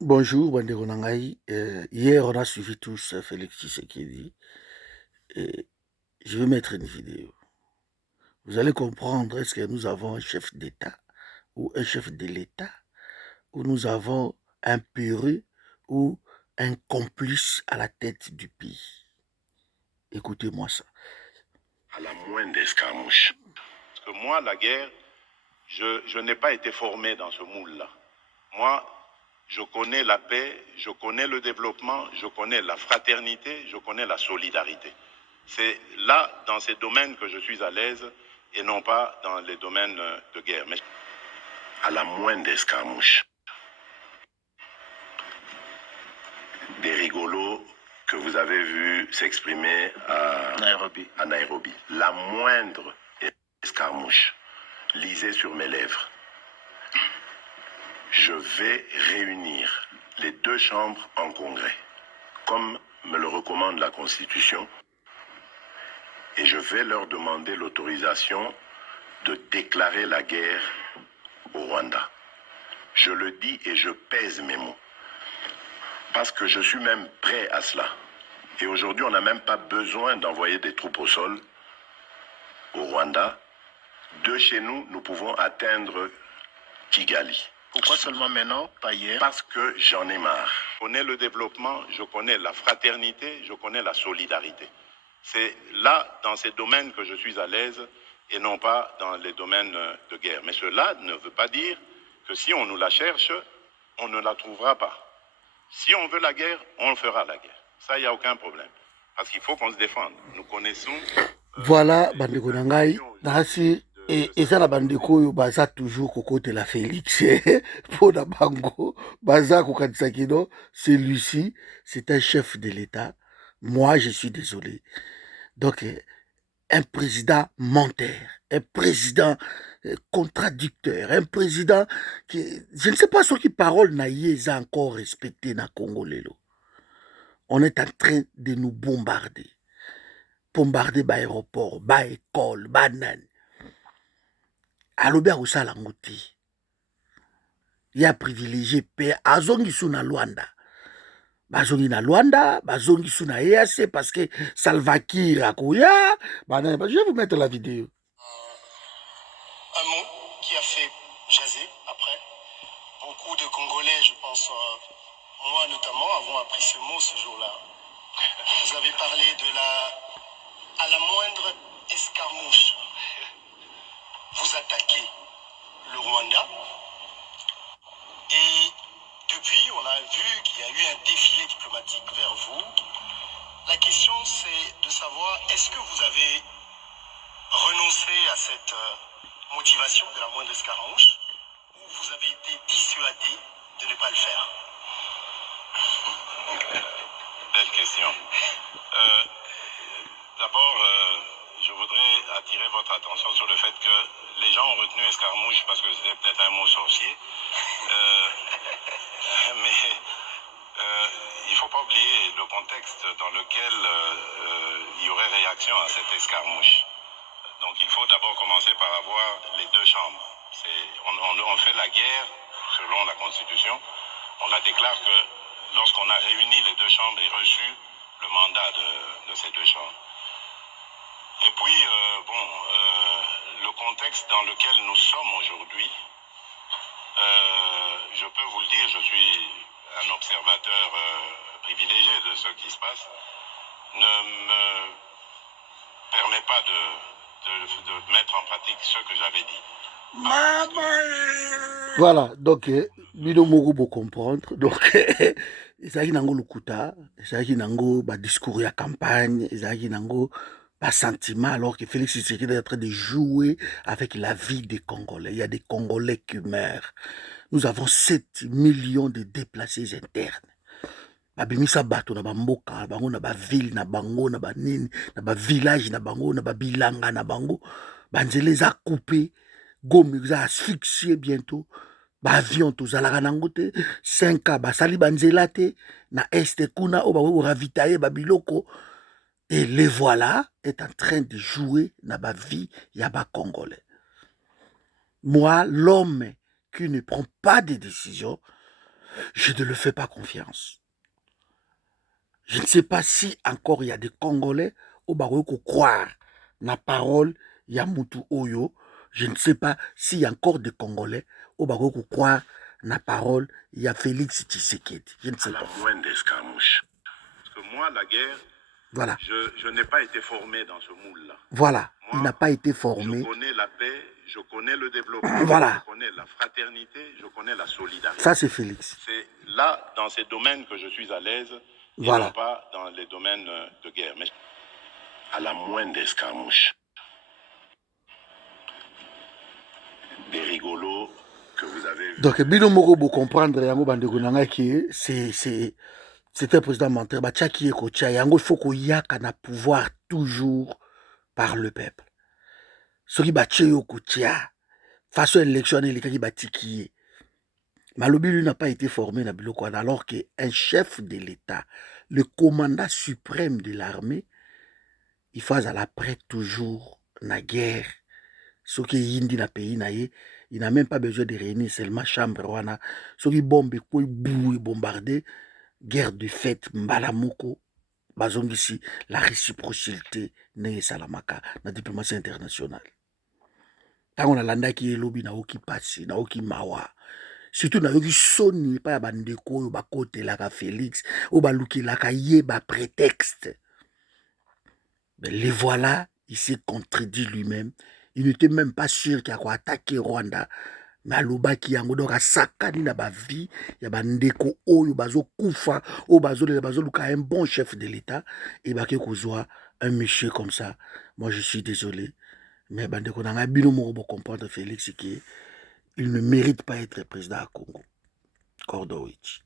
Bonjour, Bandeko Nangaï. Hier, on a suivi tous Félix Tshisekedi. Et je vais mettre une vidéo. Vous allez comprendre, est-ce que nous avons un chef d'État ou un chef de l'État, ou nous avons un péreux ou un complice à la tête du pays. Écoutez-moi ça. À la moindre escarmouche. Parce que moi, la guerre, je n'ai pas été formé dans ce moule-là. Moi, je connais la paix, je connais le développement, je connais la fraternité, je connais la solidarité. C'est là, dans ces domaines, que je suis à l'aise et non pas dans les domaines de guerre. Mais à la moindre escarmouche, des rigolos que vous avez vus s'exprimer à Nairobi. La moindre escarmouche, lisez sur mes lèvres. Je vais réunir les deux chambres en congrès, comme me le recommande la Constitution, et je vais leur demander l'autorisation de déclarer la guerre au Rwanda. Je le dis et je pèse mes mots, parce que je suis même prêt à cela. Et aujourd'hui, on n'a même pas besoin d'envoyer des troupes au sol au Rwanda. De chez nous, nous pouvons atteindre Kigali. Pourquoi seulement maintenant, pas hier? Parce que j'en ai marre. Je connais le développement, je connais la fraternité, je connais la solidarité. C'est là, dans ces domaines, que je suis à l'aise et non pas dans les domaines de guerre. Mais cela ne veut pas dire que si on nous la cherche, on ne la trouvera pas. Si on veut la guerre, on fera la guerre. Ça, il n'y a aucun problème. Parce qu'il faut qu'on se défende. Nous connaissons... Voilà, Bandeko Nangaï. Nasi, et ça, la Bandeko, yo, baza toujours côté la Félix. Pour la bango, baza Kokatsakino, celui-ci, c'est un chef de l'État. Moi, je suis désolé. Donc, un président menteur, un président contradicteur, un président qui... Je ne sais pas ce qui parole naïe encore respecté na Congo Lelo. On est en train de nous bombarder. Bombarder ba aéroport, ba école, ba nani. Alobi akosala yango te. Ya privilégié pe azongi su na Luanda. Bazongi na Luanda, bazongi su na EAC parce que Salva Kiir akoya. Je vais vous mettre la vidéo. Un mot qui a fait jaser après. Beaucoup de Congolais, je pense, moi notamment, avons appris ce mot ce jour-là. Vous avez parlé de à la moindre escarmouche, vous attaquez le Rwanda. Et depuis, on a vu qu'il y a eu un défilé diplomatique vers vous. La question, c'est de savoir, est-ce que vous avez renoncé à cette motivation de la moindre escarmouche ou vous avez été dissuadé de ne pas le faire? Belle question. D'abord, je voudrais attirer votre attention sur le fait que les gens ont retenu escarmouche parce que c'était peut-être un mot sorcier. Mais il ne faut pas oublier le contexte dans lequel il y aurait réaction à cette escarmouche. Donc il faut d'abord commencer par avoir les deux chambres. On fait la guerre selon la Constitution. On la déclare que lorsqu'on a réuni les deux chambres et reçu le mandat de ces deux chambres. Et puis, le contexte dans lequel nous sommes aujourd'hui, je peux vous le dire, je suis un observateur privilégié de ce qui se passe, ne me permet pas de mettre en pratique ce que j'avais dit. Voilà, donc, bino moko bo comprendre. Donc, ezalaki nango lokuta, ezalaki nango ba discours ya campagne, ezalaki nango ba sentiment, alors que Félix Tshisekedi est en train de jouer avec la vie des Congolais. Il y a des Congolais qui meurent. Nous avons 7 millions de déplacés internes. Babimisa bato na bamboka na bango, na baville na bango, na banini, na bavillage na bango, na babilanga na bango. Banzela eza coupé, gomi eza asphyxié bientôt. Baavion tozalaka nango te, 5 basali banzela te, na este kuna oyo bakoki koravitaye babiloko. Et les voilà est en train de jouer na ba vie ya ba Congolais. Moi, l'homme qui ne prend pas de décision, Je ne le fais pas confiance. Je ne sais pas si encore il y a des Congolais au Baroque croire na parole Yamutu Oyo. Je ne sais pas s'il y a encore des Congolais au Baroque croire na parole ya Félix Tshisekedi. Je ne sais pas. À la moindre escarmouche. Parce que moi, la guerre, voilà. Je n'ai pas été formé dans ce moule-là. Voilà, moi, il n'a pas été formé. Je connais la paix, je connais le développement, voilà. Je connais la fraternité, je connais la solidarité. Ça, c'est Félix. C'est là, dans ces domaines, que je suis à l'aise, et voilà. non pas dans les domaines de guerre. Mais à la moindre escarmouche, des rigolos que vous avez vus. Donc, Bino Moko, vous comprendre, Yango Bandegunanga, qui c'est un président menteur. Bachaki Ekocha, Yango, il faut qu'il y ait un pouvoir toujours par le peuple. Ce qui battu au Koutia, face à l'élection, il y a batiki. Malobi, lui, n'a pas été formé dans Biloko, alors qu'un chef de l'État, le commandant suprême de l'armée, il fait à la prête toujours la guerre. Ce qui est indi na pays naïe, il n'a même pas besoin de réunir seulement chambre wana. Ce qui bombe quoi boué bombardé, guerre de fait mbalamoko, bazong ici la réciprocité n'est salamaka la diplomatie internationale. Tant on a landa qui est lobby na oki passi na oki mawa. Surtout na yoki soni pa ya bandeko yo bakote la ka Félix ou baluki la ka ye ba prétexte. Mais les voilà, il s'est contredit lui-même. Il n'était même pas sûr qu'il a attaqué Rwanda. Mais aloba ki yango donc sakani na ba vie ya bandeko oyo bazo kufa o bazo luka un bon chef de l'État et ba ke kozwa un monsieur comme ça. Moi je suis désolé mais bandeko nanga bino moko comprendre Félix qui il ne mérite pas être président à Congo. Cordowich.